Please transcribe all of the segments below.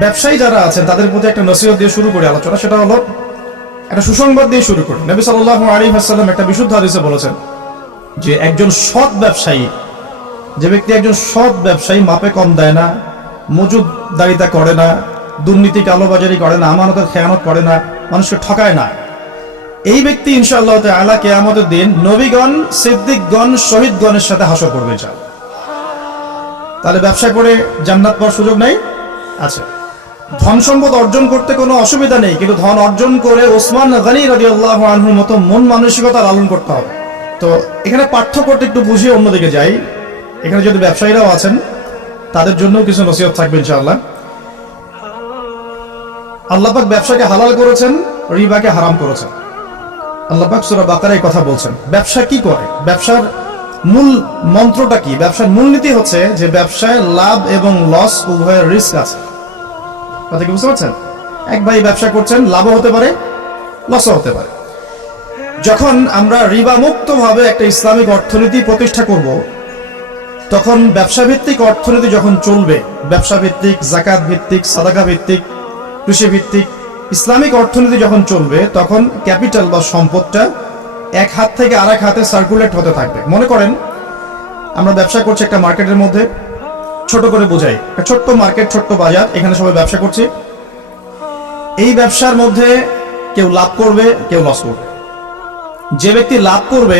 ব্যবসায়ী যারা আছেন তাদের প্রতি একটা নসিহত দিয়ে শুরু করি আলোচনা। সেটা হলো একটা সুসংবাদ দিয়ে শুরু করি। নবী সাল্লাল্লাহু আলাইহি ওয়াসাল্লাম একটা বিশুদ্ধ হাদিসে বলেছেন যে একজন সৎ ব্যবসায়ী, যে ব্যক্তি একজন সৎ ব্যবসায়ী, মাপে কম দেয় না, মজুদদারিতা করে না, দুর্নীতি কালোবাজারি করে না, আমানতের খেয়ানত করে না, মানুষকে ঠকায় না, এই ব্যক্তি ইনশাআল্লাহ তাআলা কিয়ামতের দিন নবীগণ, সিদ্দিকগণ, শহীদগণের সাথে হাসর করবে। তাহলে ব্যবসা করে জান্নাত পাওয়ার সুযোগ নেই? আচ্ছা, ধন সম্পদ অর্জন করতে কোনো অসুবিধা নেই, কিন্তু ধন অর্জন করে ওসমান গনি রাদিয়াল্লাহু আনহুর মতো মন মানসিকতা লালন করতে হবে। তো এখানে পার্থক্যটা একটু বুঝিয়ে অন্যদিকে যাই। এখানে যদি ব্যবসায়ীরাও আছেন তাদের জন্য কিছু নসিহত থাকবে ইনশাআল্লাহ। আল্লাহ পাক ব্যবসাকে হালাল করেছেন, রিবাকে হারাম করেছেন। আল্লাহ পাক সূরা বাকারায় কথা বলছেন। ব্যবসা কি করে, ব্যবসার মূল মন্ত্রটা কি? ব্যবসার মূলনীতি হচ্ছে যে ব্যবসায় লাভ এবং লস উভয়ের রিস্ক আছে। কথা কি বুঝতে পারছেন? এক ভাই ব্যবসা করছেন, লাভও হতে পারে, লসও হতে পারে। যখন আমরা রিবা মুক্ত ভাবে একটা ইসলামিক অর্থনীতি প্রতিষ্ঠা করব, তখন ব্যবসা ভিত্তিক অর্থনীতি যখন চলবে, ব্যবসা ভিত্তিক, যাকাত ভিত্তিক, সাদাকা ভিত্তিক, কৃষি ভিত্তিক ইসলামিক অর্থনীতি যখন চলবে, তখন ক্যাপিটাল বা সম্পদটা এক হাত থেকে আরেক হাতে সার্কুলেট হতে থাকবে। মনে করেন আমরা ব্যবসা করছি একটা মার্কেটের মধ্যে, ছোট করে বোঝাই, একটা ছোট্ট মার্কেট, ছোট্ট বাজার, এখানে সবাই ব্যবসা করছি। এই ব্যবসার মধ্যে কেউ লাভ করবে, কেউ লস করবে। যে ব্যক্তি লাভ করবে,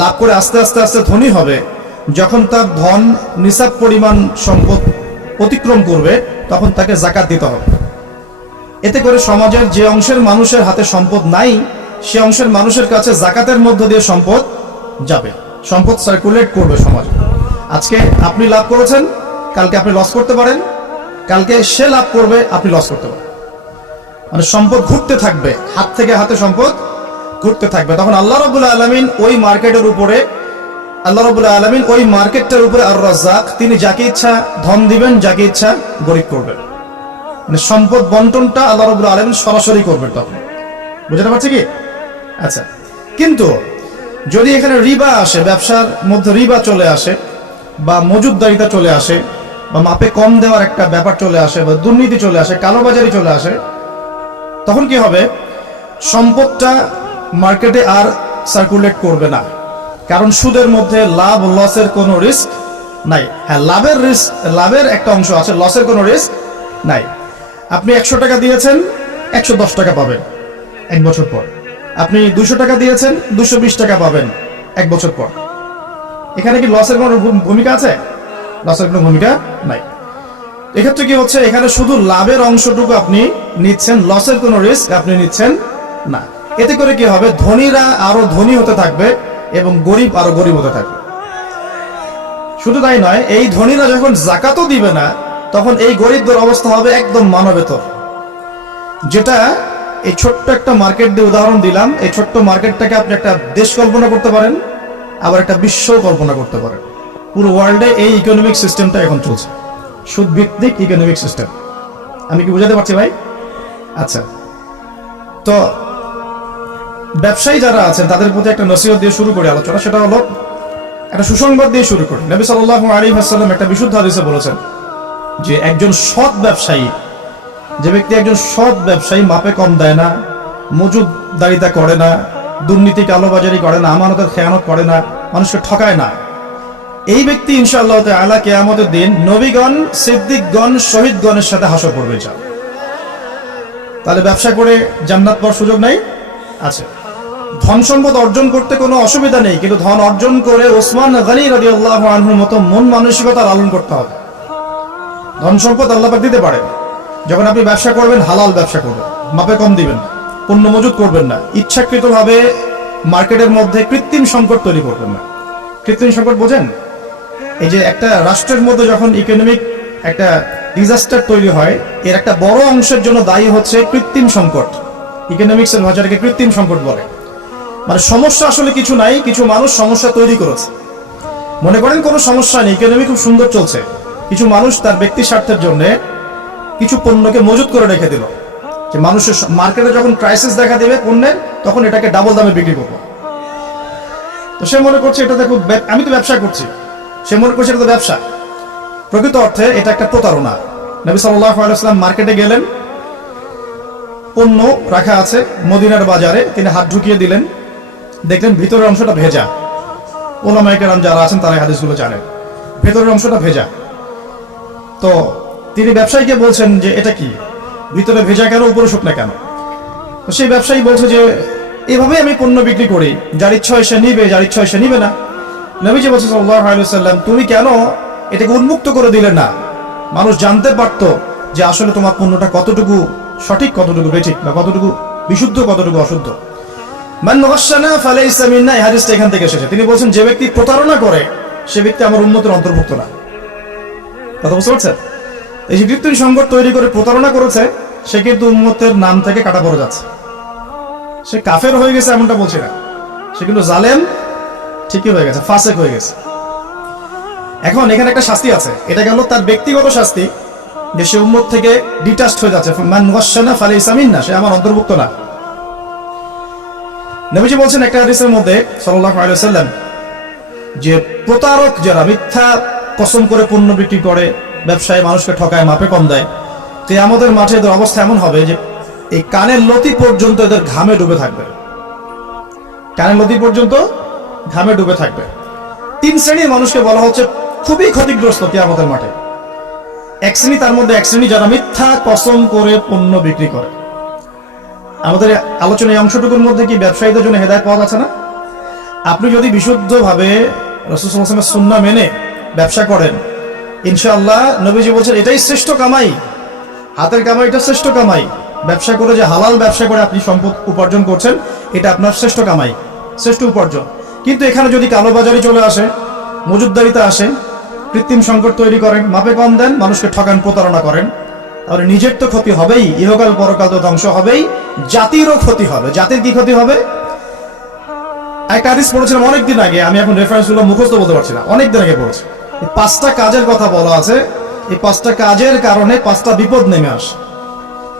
লাভ করে আস্তে আস্তে আস্তে ধনী হবে, যখন তার ধন নিসাব পরিমাণ সম্পদ অতিক্রম করবে, তখন তাকে যাকাত দিতে হবে। এতে করে সমাজের যে অংশের মানুষের হাতে সম্পদ নাই, সে অংশের মানুষের কাছে যাকাতের মধ্য দিয়ে সম্পদ যাবে, সম্পদ সার্কুলেট করবে সমাজে। আজকে আপনি লাভ করেছেন, কালকে আপনি লস করতে পারেন, কালকে সে লাভ করবে, আপনি লস করতে পারেন। মানে সম্পদ ঘুরতে থাকবে, হাত থেকে হাতে সম্পদ ঘুরতে থাকবে। তখন আল্লাহ রাব্বুল আলামিন ওই মার্কেটের উপরে, আল্লাহ রাব্বুল আলামিন ওই মার্কেটটার উপরে আর রাজ্জাক, তিনি যাকে ইচ্ছা ধন দিবেন, যাকে ইচ্ছা গরিব করবেন। মানে সম্পদ বন্টনটা আল্লাহ রাব্বুল আলামিন সরাসরি করবেন। তখন বুঝতে পারছি কি? আচ্ছা, কিন্তু যদি এখানে রিবা আসে, ব্যবসার মধ্যে রিবা চলে আসে, বা মজুদদারিতা চলে আসে, বা মাপে কম দেওয়ার একটা ব্যাপার চলে আসে, বা দুর্নীতি চলে আসে, কালোবাজারি চলে আসে, তখন কি হবে? সম্পদটা মার্কেটে আর সার্কুলেট করবে না। কারণ সুদের মধ্যে লাভ লসের কোনো রিস্ক নাই। হ্যাঁ, লাভের রিস্ক, লাভের একটা অংশ আছে, লসের কোনো রিস্ক নাই। আপনি 100 টাকা দিয়েছেন, 110 টাকা পাবেন এক বছর পর। আপনি 200 টাকা দিয়েছেন, 220 টাকা পাবেন এক বছর পর। এখানে কি লসের কোনো ভূমিকা আছে? লসের কোনো ভূমিকা নাই। এক্ষেত্রে কি হচ্ছে? এখানে শুধু লাভের অংশটুকু আপনি নিচ্ছেন, লসের কোনো রিস্ক আপনি নিচ্ছেন না। এতে করে কি হবে? ধনীরা আরো ধনী হতে থাকবে এবং গরিব আরো গরিব হতে থাকবে। শুধু তাই নয়, এই ধনীরা যখন যাকাতও দিবে না, তখন এই গরিবদের অবস্থা হবে একদম মানবেতর। যেটা এই ছোট্ট একটা মার্কেট দিয়ে উদাহরণ দিলাম। এই ছোট্ট মার্কেটটাকে আপনি একটা দেশ কল্পনা করতে পারেন, আবার একটা বিশ্ব কল্পনা করতে পারেন। পুরো ওয়ার্ল্ডে এই ইকোনমিক সিস্টেমটা এখন চলছে, সুদ ভিত্তিক ইকোনমিক সিস্টেম। আমি কি বুঝাতে পারছি ভাই? আচ্ছা, তো ব্যবসায়ী যারা আছেন তাদের প্রতি একটা নসিহত দিয়ে শুরু করি আলোচনা। সেটা হলো একটা সুসংবাদ দিয়ে শুরু করি। নবী সাল্লাল্লাহু আলাইহি ওয়াসাল্লাম একটা বিশুদ্ধ হাদিসে বলেছেন যে একজন সৎ ব্যবসায়ী, যে ব্যক্তি একজন সৎ ব্যবসায়ী, মাপে কম দেয় না, মজুদদারিতা করে না, দুর্নীতি কালোবাজারি করে না, আমানতের খেয়ানত করে না, মানুষকে ঠকায় না, এই ব্যক্তি ইনশাআল্লাহ তাআলা কিয়ামতের দিন নবীগণ, সিদ্দিকগণ, শহীদগণের সাথে হাসর করবে। তাহলে ব্যবসা করে জান্নাত পাওয়ার সুযোগ নেই? আচ্ছা, ধন সম্পদ অর্জন করতে কোনো অসুবিধা নেই, কিন্তু ধন অর্জন করে ওসমান গনি রাদিয়াল্লাহু আনহুর মতো মন মানসিকতা লালন করতে হবে। ধন সম্পদ আল্লাহ পাক দিতে পারে। যখন আপনি ব্যবসা করবেন, হালাল ব্যবসা করবেন, মাপে কম দিবেন, পণ্য মজুত করবেন না, ইচ্ছাকৃতভাবে মার্কেটের মধ্যে কৃত্রিম সংকট তৈরি করবেন না। কৃত্রিম সংকট বোঝেন? এই যে একটা রাষ্ট্রের মধ্যে যখন ইকোনমিক একটা ডিজাস্টার তৈরি হয়, এর একটা বড় অংশের জন্য দায়ী হচ্ছে কৃত্রিম সংকট। ইকোনমিক্সের ভাষাটাকে কৃত্রিম সংকট বলে। মানে সমস্যা আসলে কিছু নাই, কিছু মানুষ সমস্যা তৈরি করেছে। মনে করেন কোনো সমস্যা নেই, ইকোনমি খুব সুন্দর চলছে, কিছু মানুষ তার ব্যক্তি স্বার্থের জন্য কিছু পণ্যকে মজুত করে রেখে দিল, যে মানুষের মার্কেটে যখন ক্রাইসিস দেখা দেবে পণ্যের, তখন এটাকে ডাবল দামে বিক্রি করবো। তো সে মনে করছে এটা দেখো, আমি তো ব্যবসা করছি, সে মনে করছে এটা তো ব্যবসা। প্রকৃত অর্থে এটা একটা প্রতারণা। নবী সাল্লাল্লাহু আলাইহি ওয়াসাল্লাম মার্কেটে গেলেন, পণ্য রাখা আছে মদিনার বাজারে, তিনি হাত ঢুকিয়ে দিলেন, দেখলেন ভিতরের অংশটা ভেজা। ওলামায়ে কেরাম যারা আছেন তারা এই হাদিসগুলো জানেন, ভেতরের অংশটা ভেজা। তো তিনি ব্যবসায়ীকে বলছেন যে এটা কি, ভিতরে ভেজা কেন, উপরে শুকনা কেন? তো সেই ব্যবসায়ী বলছে যে এভাবেই আমি পণ্য বিক্রি করি, যার ইচ্ছা হয় সে নিবে, যার ইচ্ছা হয় সে নিবে না। নবীজি বলছেন সাল্লাল্লাহু আলাইহি ওয়াসাল্লাম, তুমি কেন এটাকে উন্মুক্ত করে দিলে না? মানুষ জানতে পারতো যে আসলে তোমার পণ্যটা কতটুকু সঠিক, কতটুকু বেঠিক, বা কতটুকু বিশুদ্ধ, কতটুকু অশুদ্ধ। মান গাশশানা ফালাইসা মিন্না, এই হাদিসটা এখান থেকে এসেছে। তিনি বলছেন যে ব্যক্তি প্রতারণা করে সে ব্যক্তি আমার উম্মতের অন্তর্ভুক্ত না। কথা বুঝতে পারছেন? এই যে কৃত্রিম সংকট তৈরি করে প্রতারণা করেছে, সে কিন্তু উম্মতের নাম থেকে কাটা পড়ে যাচ্ছে। সে কাফের হয়ে গেছে এমনটা বলছি না, সে কিন্তু জালেম ঠিকই হয়ে গেছে, ফাসেক হয়ে গেছে। এখন এখানে একটা শাস্তি আছে, এটা গেল তার ব্যক্তিগত শাস্তি, যে সে উম্মত থেকে ডিটাচড হয়ে যাচ্ছে। মান গাশশানা ফালাইসা মিন্না, সে আমার অন্তর্ভুক্ত না। নবীজি বলছেন একটা হাদিসের মধ্যে সাল্লাল্লাহু আলাইহি ওয়াসাল্লাম, যে প্রতারক যারা মিথ্যা কসম করে পণ্য বিক্রি করে, ব্যবসায় মানুষকে ঠকায়, মাপে কম দেয়, কিয়ামতের মাঠে এদের অবস্থা এমন হবে যে এই কানের লতি পর্যন্ত এদের ঘামে ডুবে থাকবে। কানের লতি পর্যন্ত ঘামে ডুবে থাকবে। 3 শ্রেণীর মানুষকে বলা হচ্ছে খুবই ক্ষতিগ্রস্ত কিয়ামতের মাঠে। এক শ্রেণী, তার মধ্যে এক শ্রেণী যারা মিথ্যা কসম করে পণ্য বিক্রি করে। আমাদের আলোচনা এই অংশটুকুর মধ্যে কি ব্যবসায়ীদের জন্য হেদায়েত পাওয়া যাচ্ছে না? আপনি যদি বিশুদ্ধভাবে রাসূল সাল্লাল্লাহু আলাইহি ওয়াসাল্লামের সুন্নাহ মেনে ব্যবসা করেন, ইনশাআল্লাহ নবীজি বলছেন এটাই শ্রেষ্ঠ কামাই, হাতের কামাই এটা শ্রেষ্ঠ কামাই। ব্যবসা করে, যে হালাল ব্যবসা করে আপনি সম্পদ উপার্জন করছেন, এটা আপনার শ্রেষ্ঠ কামাই, শ্রেষ্ঠ উপার্জন। কিন্তু এখানে যদি কালোবাজারি চলে আসে, মজুদদারিতে আসে, কৃত্রিম সংকট তৈরি করেন, মাপে কম দেন, মানুষকে ঠকান, প্রতারণা করেন, তাহলে নিজের তো ক্ষতি হবেই, ইহকাল পরকাল তো ধ্বংস হবেই, জাতিরও ক্ষতি হবে। জাতির কি ক্ষতি হবে? একটা হাদিস পড়েছিলাম অনেকদিন আগে, আমি এখন রেফারেন্সগুলো মুখস্থ বলতে পারছি না, অনেকদিন আগে পড়েছি। এই 5টা কাজের কথা বলা আছে, এই 5টা কাজের কারণে 5টা বিপদ নেমে আসে।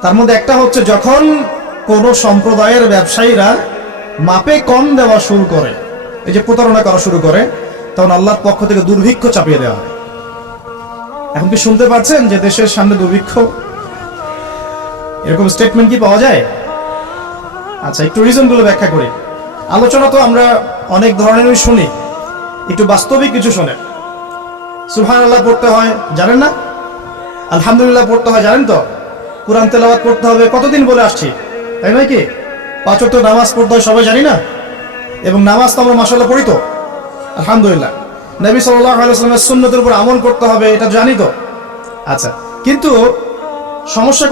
তার মধ্যে একটা হচ্ছে, যখন কোন সম্প্রদায়ের ব্যবসায়ীরা মাপে কম দেওয়া শুরু করে, এই যে প্রতারণা করা শুরু করে, তখন আল্লাহর পক্ষ থেকে দুর্ভিক্ষ চাপিয়ে দেওয়া হয়। এখন কি শুনতে পাচ্ছেন যে দেশের সামনে দুর্ভিক্ষ? এরকম স্টেটমেন্ট কি পাওয়া যায়? আচ্ছা, একটু রিজনগুলো ব্যাখ্যা করি। আলোচনা তো আমরা অনেক ধরনেরই শুনি, একটু বাস্তবিক কিছু শোনেন। সুবহানাল্লাহ পড়তে হয়, জানেন না? আলহামদুলিল্লাহ পড়তে হয়, জানেন তো? কুরআন তেলাওয়াত করতে হবে, কতদিন বলে আসছি, তাই নয় কি? 5 ওয়াক্ত নামাজ পড়তে হয়, সবাই জানি না? এবং নামাজ তো আমরা মাশাআল্লাহ পড়ি তো, আলহামদুলিল্লাহ। নবী সাল্লাল্লাহু আলাইহি ওয়াসাল্লামের সুন্নতের উপর আমল করতে হবে, এটা জানি তো। আচ্ছা, কিন্তু সমস্যা